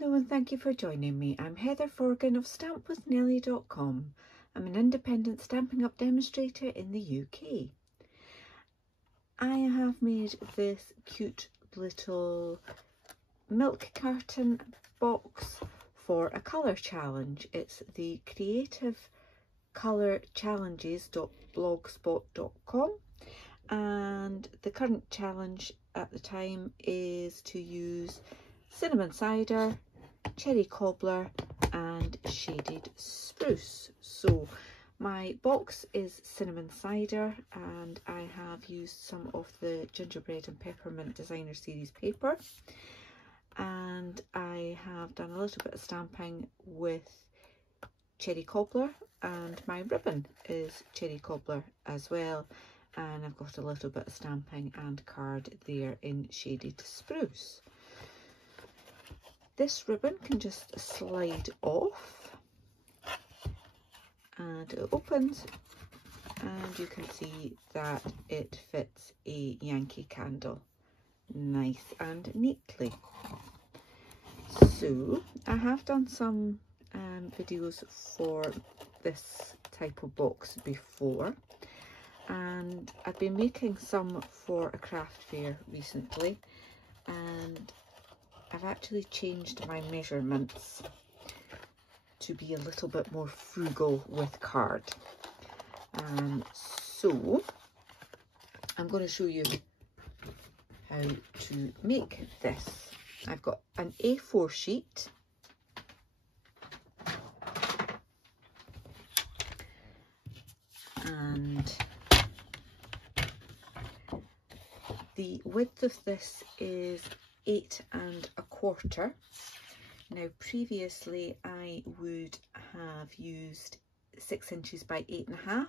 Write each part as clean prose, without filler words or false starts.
Hello and thank you for joining me. I'm Heather Forgan of stampwithnellie.com. I'm an independent Stampin' Up! Demonstrator in the UK. I have made this cute little milk carton box for a colour challenge. It's the Creative Colour Challenges.blogspot.com, and the current challenge at the time is to use cinnamon cider, cherry cobbler and shaded spruce. So my box is cinnamon cider and I have used some of the Gingerbread and Peppermint Designer Series paper, and I have done a little bit of stamping with cherry cobbler, and my ribbon is cherry cobbler as well, and I've got a little bit of stamping and card there in shaded spruce. This ribbon can just slide off and it opens, and you can see that it fits a Yankee candle nice and neatly. So I have done some videos for this type of box before, and I've been making some for a craft fair recently, and I've actually changed my measurements to be a little bit more frugal with card. So I'm going to show you how to make this. I've got an A4 sheet, and the width of this is 8 1/4. Now previously I would have used 6 inches by 8 1/2,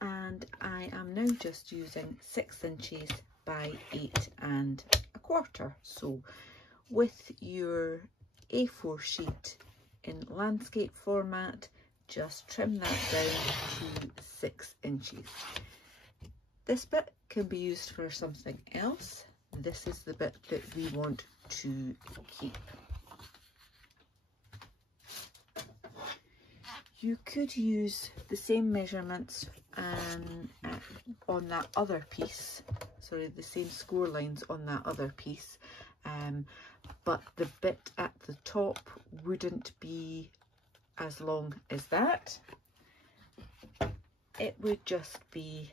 and I am now just using 6 inches by 8 1/4. So with your A4 sheet in landscape format, just trim that down to 6 inches. This bit can be used for something else. This is the bit that we want to keep. You could use the same measurements on that other piece, sorry, the same score lines on that other piece, but the bit at the top wouldn't be as long as that. It would just be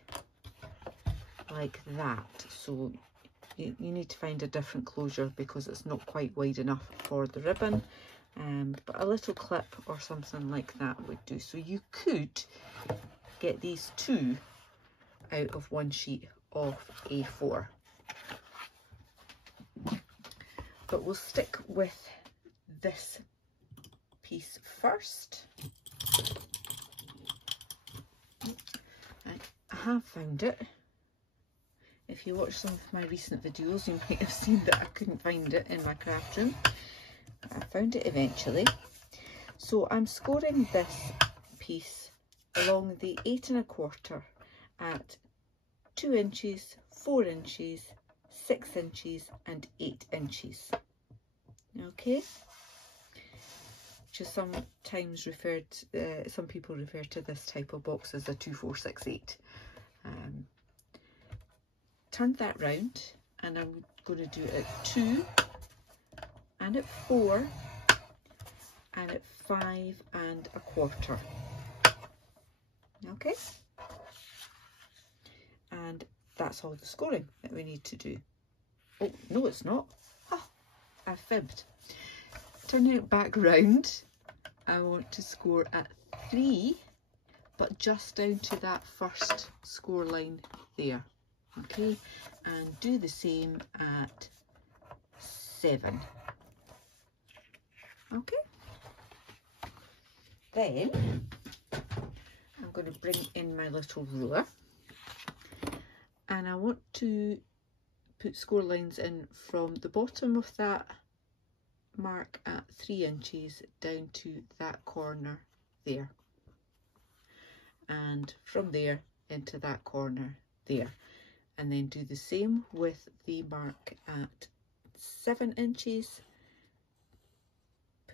like that. So you need to find a different closure because it's not quite wide enough for the ribbon, but a little clip or something like that would do. So you could get these two out of one sheet of A4, but we'll stick with this piece first. I have found it. If you watch some of my recent videos, you might have seen that I couldn't find it in my craft room. I found it eventually. So I'm scoring this piece along the 8 1/4 at 2 inches, 4 inches, 6 inches and 8 inches. Okay? Which is sometimes referred, some people refer to this type of box as a 2, 4, 6, 8. Turn that round, and I'm going to do it at 2 and at 4 and at 5 1/4. Okay, and that's all the scoring that we need to do. Oh no, it's not. I fibbed. Turning it back round, I want to score at 3, but just down to that first score line there. Okay, and do the same at 7. Okay, then I'm going to bring in my little ruler, and I want to put score lines in from the bottom of that mark at 3 inches down to that corner there, and from there into that corner there. And then do the same with the mark at 7 inches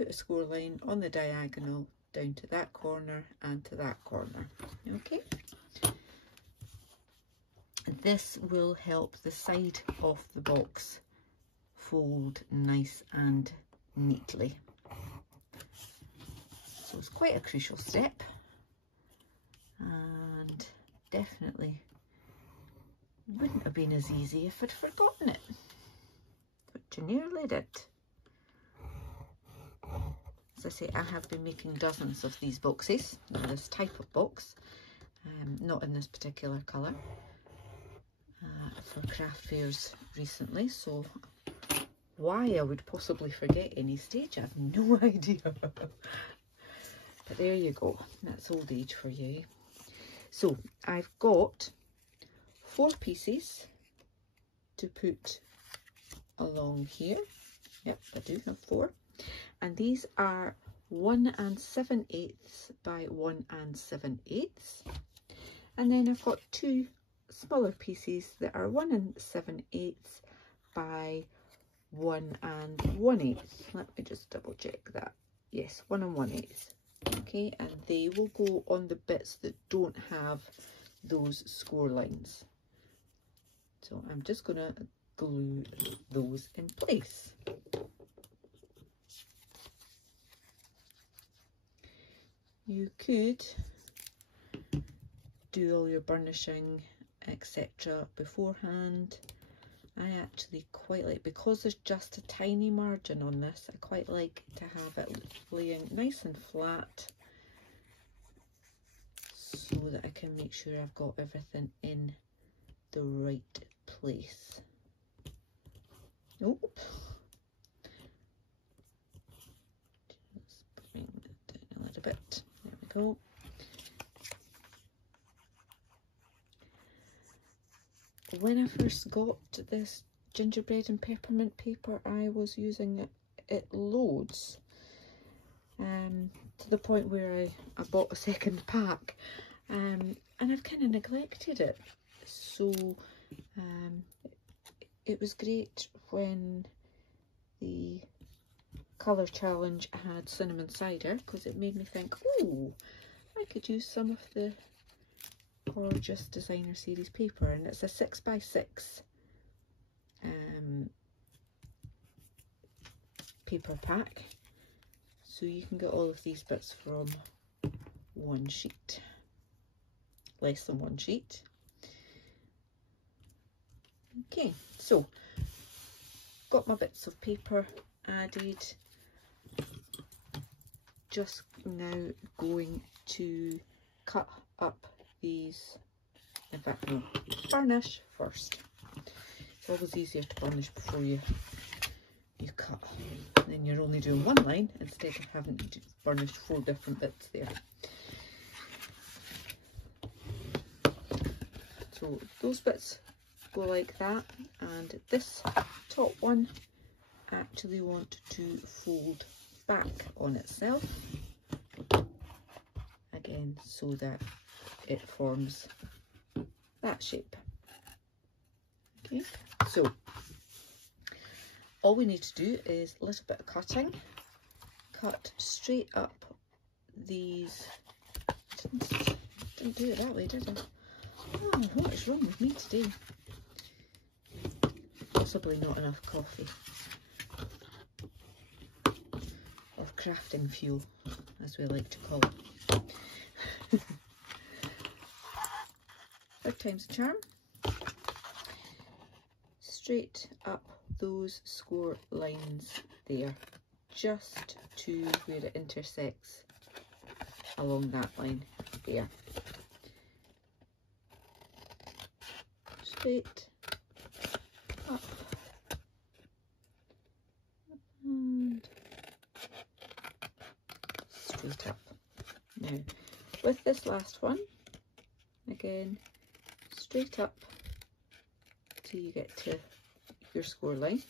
put a score line on the diagonal down to that corner and to that corner. Okay, this will help the side of the box fold nice and neatly. So it's quite a crucial step, and definitely wouldn't have been as easy if I'd forgotten it, but you nearly did. As I say, I have been making dozens of these boxes, this type of box, not in this particular colour, for craft fairs recently, so why I would possibly forget any stage, I have no idea. But there you go, that's old age for you. So I've got 4 pieces to put along here. Yep, I do have 4. And these are 1 7/8 by 1 7/8. And then I've got 2 smaller pieces that are 1 7/8 by 1 1/8. Let me just double check that. Yes, 1 1/8. Okay, and they will go on the bits that don't have those score lines. So I'm just going to glue those in place. You could do all your burnishing, etc. beforehand. I actually quite like, because there's just a tiny margin on this, I quite like to have it laying nice and flat so that I can make sure I've got everything in the right place. Nope. Just bring that down a little bit. There we go. When I first got this gingerbread and peppermint paper, I was using it loads, to the point where I bought a second pack, and I've kind of neglected it. So it was great when the colour challenge had cinnamon cider, because it made me think, oh, I could use some of the gorgeous designer series paper, and it's a 6x6 paper pack, so you can get all of these bits from one sheet, less than one sheet. Okay, so got my bits of paper added, just now going to cut up these, in fact no, burnish first. It's always easier to burnish before you cut, and then you're only doing one line instead of having to burnish 4 different bits there. So those bits go like that, and this top one I actually want to fold back on itself again so that it forms that shape. Okay, so all we need to do is a little bit of cutting. Cut straight up these. Didn't do it that way, did I? Oh, what is wrong with me today? Possibly not enough coffee. Or crafting fuel, as we like to call it. 3rd time's a charm. Straight up those score lines there, just to where it intersects along that line there. Straight up and straight up. Now with this last one, again straight up till you get to your score line,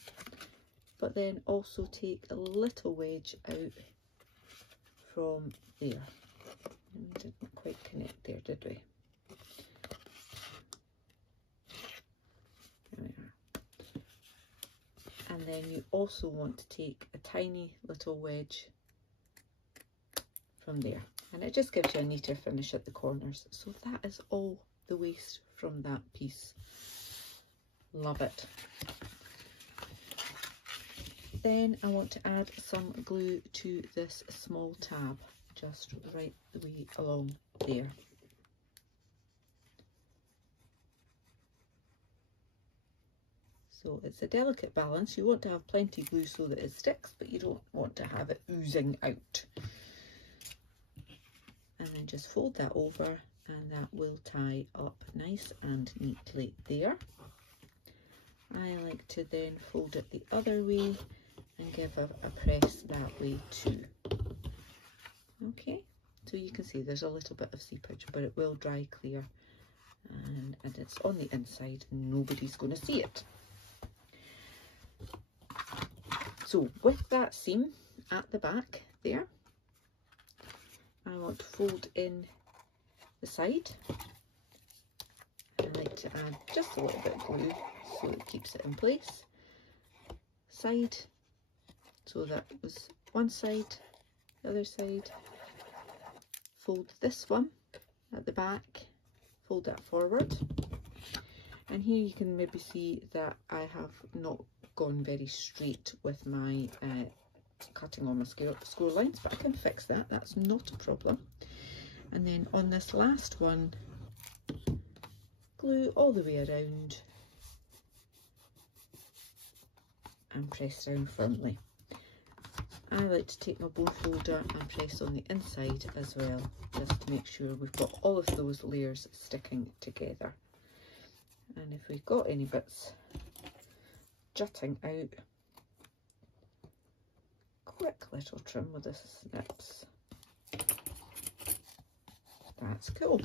but then also take a little wedge out from there. And we didn't quite connect there, did we? There we are. And then you also want to take a tiny little wedge from there, and it just gives you a neater finish at the corners. So that is all the waste from that piece. Love it. Then I want to add some glue to this small tab, just right the way along there. So it's a delicate balance. You want to have plenty of glue so that it sticks, but you don't want to have it oozing out. And then just fold that over, and that will tie up nice and neatly there. I like to then fold it the other way and give a press that way too. Okay, so you can see there's a little bit of seepage, but it will dry clear, and it's on the inside. Nobody's going to see it. So with that seam at the back there, I want to fold in the side. I like to add just a little bit of glue so it keeps it in place. Side, so that was one side, the other side. Fold this one at the back, fold that forward. And here you can maybe see that I have not gone very straight with my cutting on my score lines, but I can fix that, that's not a problem. And then on this last one, glue all the way around and press down firmly. I like to take my bone folder and press on the inside as well, just to make sure we've got all of those layers sticking together. And if we've got any bits jutting out, quick little trim with the snips. That's cool.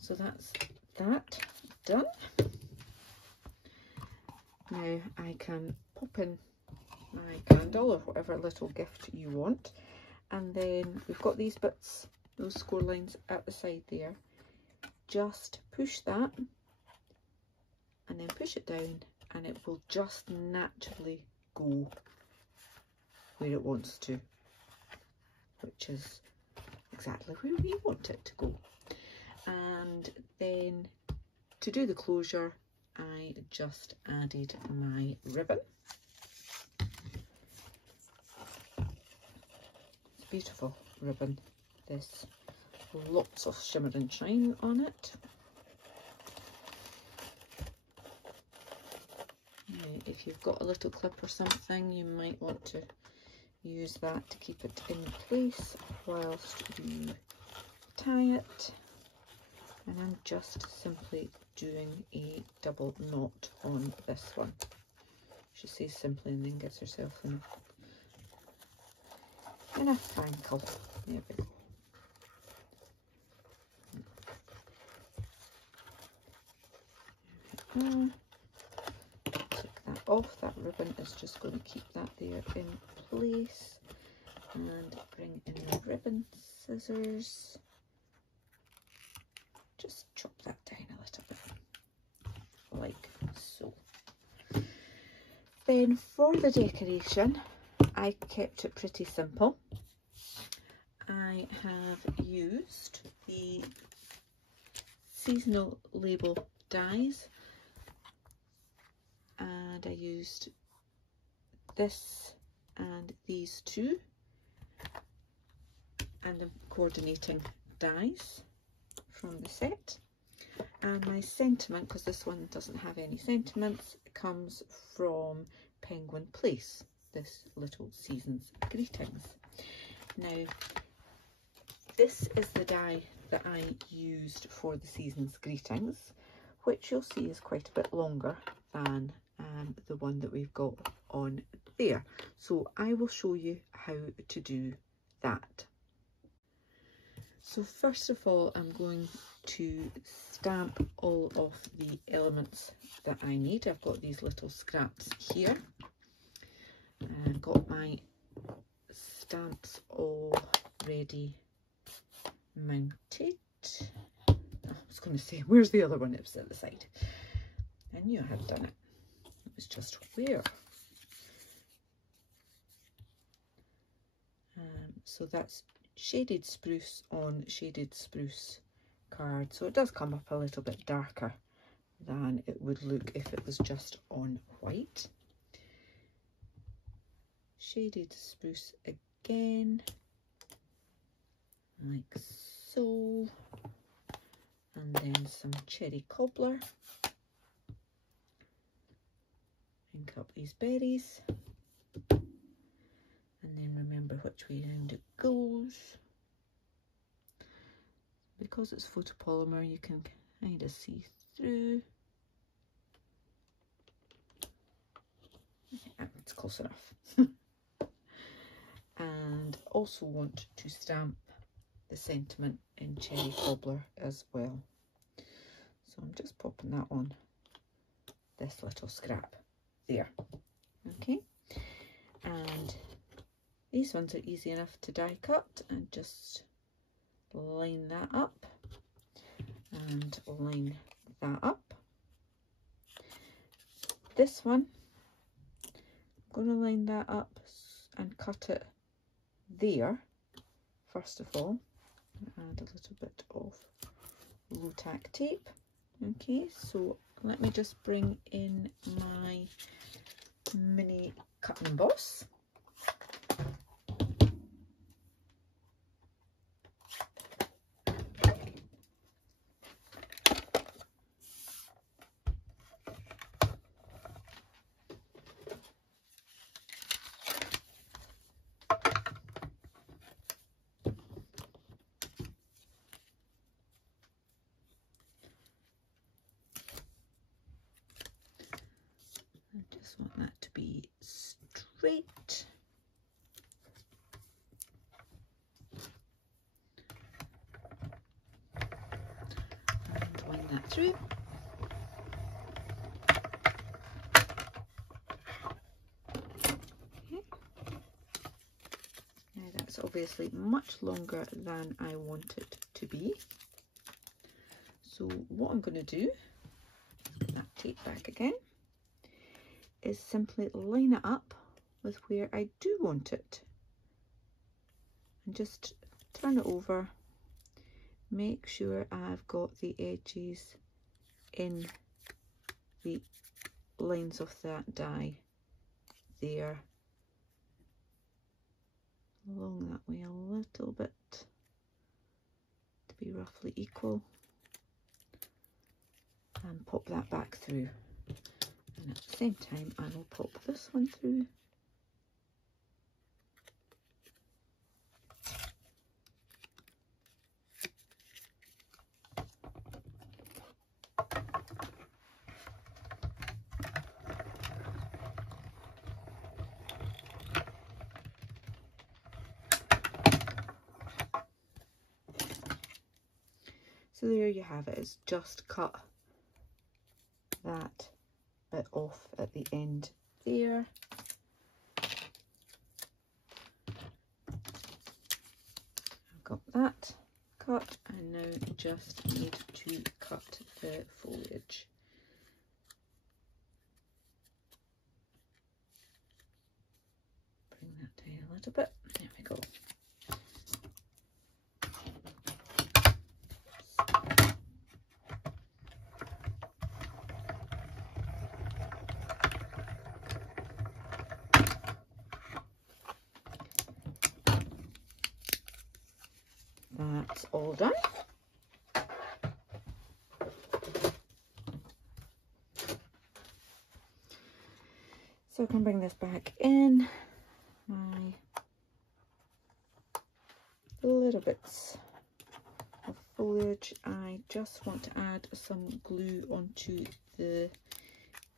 So that's that done. Now I can pop in my candle or whatever little gift you want, and then we've got these bits, those score lines at the side there. Just push that and then push it down, and it will just naturally go where it wants to, which is exactly where we want it to go. And then to do the closure, I just added my ribbon. It's a beautiful ribbon, this, lots of shimmer and shine on it. Now, if you've got a little clip or something, you might want to use that to keep it in place whilst you tie it. And I'm just simply doing a double knot on this one. She says simply and then gets herself in a ankle. There we go. Take that off. That ribbon is just going to keep that there in place. And bring in the ribbon scissors. Just chop that down a little bit, like so. Then for the decoration, I kept it pretty simple. I have used the seasonal label dies, and I used this and these two, and the coordinating dies from the set. And my sentiment, because this one doesn't have any sentiments, comes from Penguin Place, this little season's greetings. Now this is the die that I used for the season's greetings, which you'll see is quite a bit longer than the one that we've got on there. So I will show you how to do that. So first of all, I'm going to stamp all of the elements that I need. I've got these little scraps here. I've got my stamps all ready mounted. I was going to say, where's the other one? It was at the side. I knew I had done it. It was just where. So that's shaded spruce on shaded spruce card. So it does come up a little bit darker than it would look if it was just on white. Shaded spruce again, like so, and then some cherry cobbler. Ink up these berries, and then remember which way round it goes. Because it's photopolymer, you can kind of see through. Yeah, it's close enough. And also want to stamp the sentiment in cherry cobbler as well. So I'm just popping that on this little scrap there. Okay, and these ones are easy enough to die cut, and just line that up and line that up. This one, I'm going to line that up and cut it there first of all. Add a little bit of low tack tape. Okay, so let me just bring in my mini cut and emboss. I just want that to be straight. And wind that through. Okay. Now that's obviously much longer than I want it to be. So what I'm going to do, put that tape back again, is simply line it up with where I do want it, and just turn it over, make sure I've got the edges in the lines of that die there, along that way a little bit to be roughly equal, and pop that back through. And at the same time, I will pop this one through. So there you have it. It's just cut that bit off at the end there. I've got that cut. I now just need to cut the foliage. Bring that down a little bit. There we go. That's all done. So I can bring this back in. My little bits of foliage. I just want to add some glue onto the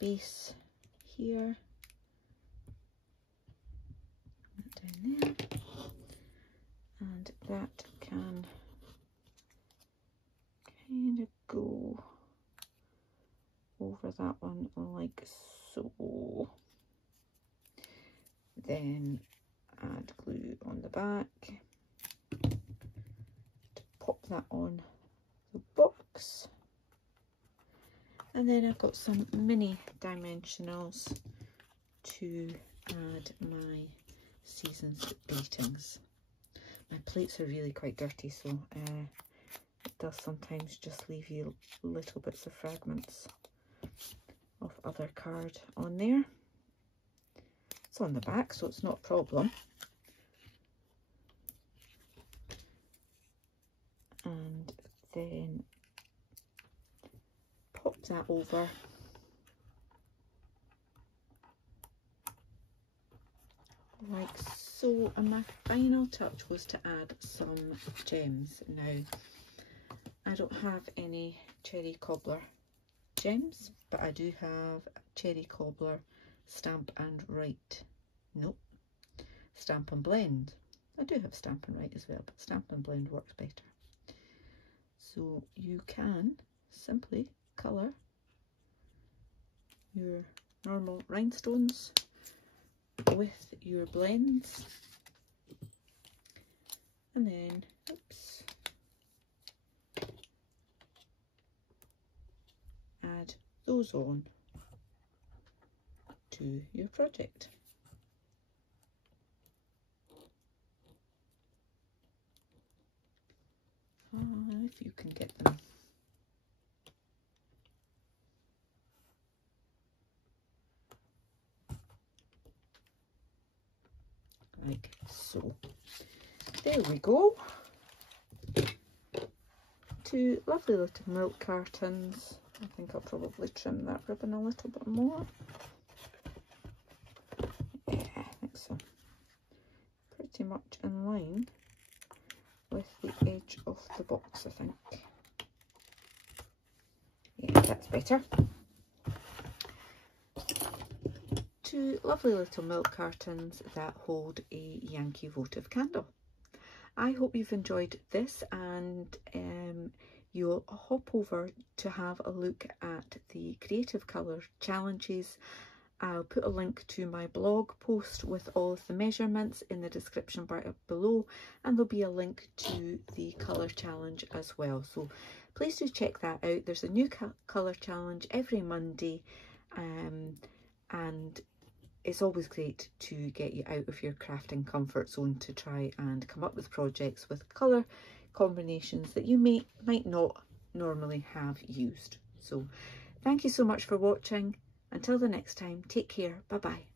base here. Down there. And that can kind of go over that one like so. Then add glue on the back to pop that on the box. And then I've got some mini dimensionals to add my season's datings. My plates are really quite dirty, so it does sometimes just leave you little bits of fragments of other card on there. It's on the back, so it's not a problem. And then pop that over. Like so, and my final touch was to add some gems. Now, I don't have any cherry cobbler gems, but I do have cherry cobbler stamp and write. Nope, stamp and blend. I do have stamp and write as well, but stamp and blend works better. So you can simply colour your normal rhinestones with your blends, and then oops, add those on to your project. If you can get them like so. There we go. 2 lovely little milk cartons. I think I'll probably trim that ribbon a little bit more. Yeah, I think so. Pretty much in line with the edge of the box, I think. Yeah, that's better. 2 lovely little milk cartons that hold a Yankee votive candle. I hope you've enjoyed this, and you'll hop over to have a look at the creative colour challenges. I'll put a link to my blog post with all of the measurements in the description bar below, and there'll be a link to the colour challenge as well. So please do check that out. There's a new colour challenge every Monday, and it's always great to get you out of your crafting comfort zone to try and come up with projects with colour combinations that you might not normally have used. So thank you so much for watching. Until the next time, take care. Bye bye.